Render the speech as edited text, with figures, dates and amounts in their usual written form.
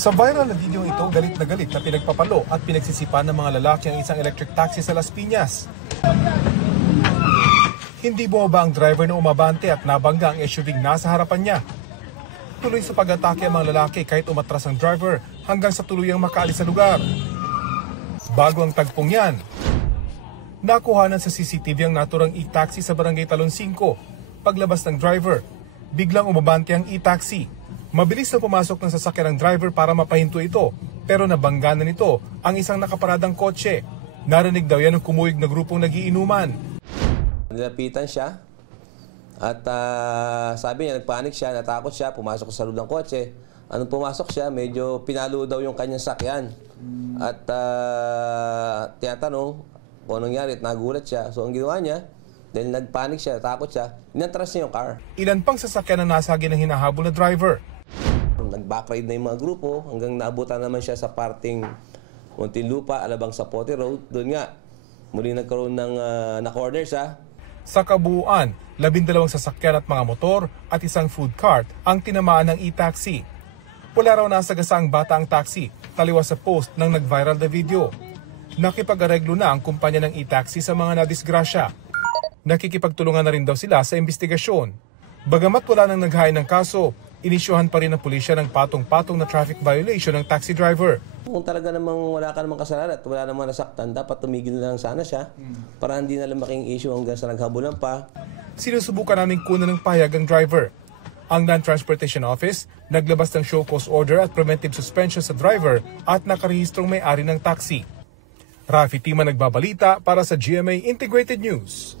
Sa viral na video ito, galit na pinagpapalo at pinagsisipan ng mga lalaki ang isang electric taxi sa Las Piñas. Hindi bumaba ang driver na umabante at nabangga ang SUV nasa harapan niya. Tuloy sa pag-atake ang mga lalaki kahit umatras ang driver hanggang sa tuluyang makaalis sa lugar. Bago ang tagpong yan, nakuhanan sa CCTV ang naturang e-taxi sa barangay Talon 5. Paglabas ng driver, biglang umabante ang e-taxi. Mabilis na pumasok ng sasakyan ng driver para mapahinto ito, pero nabangga na nito ang isang nakaparadang kotse. Narinig daw yan ng kumuwig na grupong nagiinuman. Nilapitan siya at sabi niya, nagpanik siya, natakot siya, pumasok sa loob ng kotse. Anong pumasok siya, medyo pinalo daw yung kanyang sakyan. At tinatanong kung anong nangyari at nagulat siya. So ang ginawa niya, dahil nagpanik siya, natakot siya, inatras niya yung car. Ilan pang sasakyan ang nasagi ng hinahabol na driver. Nag-backride na yung mga grupo hanggang naabutan naman siya sa parting Muntinlupa, Alabang Sapote Road. Doon nga, muli nagkaroon ng na-corner siya. Sa kabuuan, 12 sasakyan at mga motor at isang food cart ang tinamaan ng e-taxi. Wala raw nasagasang bata ang taxi, taliwas sa post ng nag-viral na video. Nakipag-areglo na ang kumpanya ng e-taxi sa mga nadisgrasya. Nakikipagtulungan na rin daw sila sa investigasyon. Bagamat wala nang naghain ng kaso, inisyuhan pa rin ng pulisya ng patong-patong na traffic violation ng taxi driver. Kung talaga namang wala ka namang kasalanan at wala namang nasaktan, dapat tumigil na lang sana siya para hindi na lumaking issue hanggang sa naghabulan pa. Sinusubukan naming kunan ng pahayag ang driver. Ang Land Transportation Office naglabas ng show cause order at preventive suspension sa driver at nakarehistrong may-ari ng taxi. Rafi Tima nagbabalita para sa GMA Integrated News.